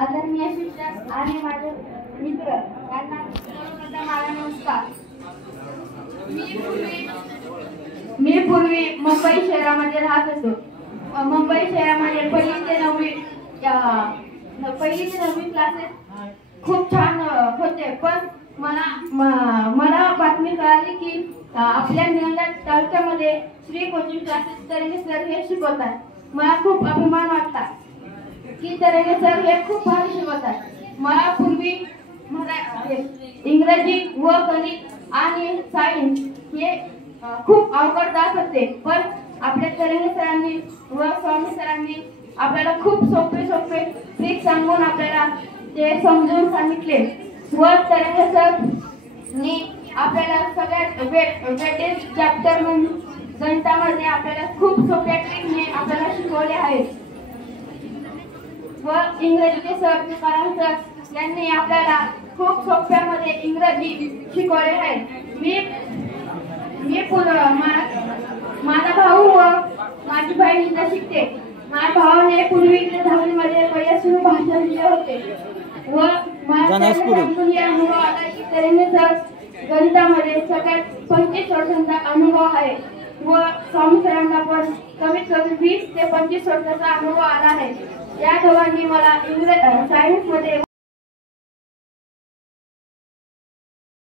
आदरणीय शिक्षक आणि माझे मित्र यांना सर्वप्रथम माझा नमस्कार। मी पूर्वी मुंबई शहरामध्ये राहत होतो। मुंबई शहरामध्ये पहिली ते नववी क्लासेस खूप छान होते, पण मला बातमी कळाली की आपल्या निलंगा तालुक्यामध्ये श्री कोचिंग क्लासेस तरंगे सर हे शिकवतात। मला खूप अभिमान वाटला की तरंगे सर हे खूप भारी शिकवतात। मला पूर्वी इंग्रजी व गणित आणि सायन्स हे खूप अवघड जात होते, पण आपल्या तरंगे सरांनी व स्वामी सरांनी आपल्याला खूप सोपे ट्रिक सांगून आपल्याला ते समजून सांगितले व तरंगे सरनी आपल्याला सगळ्यात वेटेज चॅप्टर म्हणून गणितामध्ये आपल्याला खूप सोप्या ट्रिकने आपल्याला शिकवले आहेत व इंग्रजीचे सर तुकाराम सर यांनी आपल्याला खूप सोप्यामध्ये इंग्रजी शिकवले आहे। माझा भाऊ व माझी बहीण इथे शिकते। माझ्या भावाने पूर्वी 10वी मध्ये पहिल्या सुरू भाषण दिले होते व मला अनुभव आला की तरंगे सर गणितामध्ये सगळ्यात 25 वर्षांचा अनुभव आहे व स्वामी सरांना पण कमीत कमी 20 ते 25 वर्षांचा अनुभव आला आहे। या दोघांनी मला सायन्स मध्ये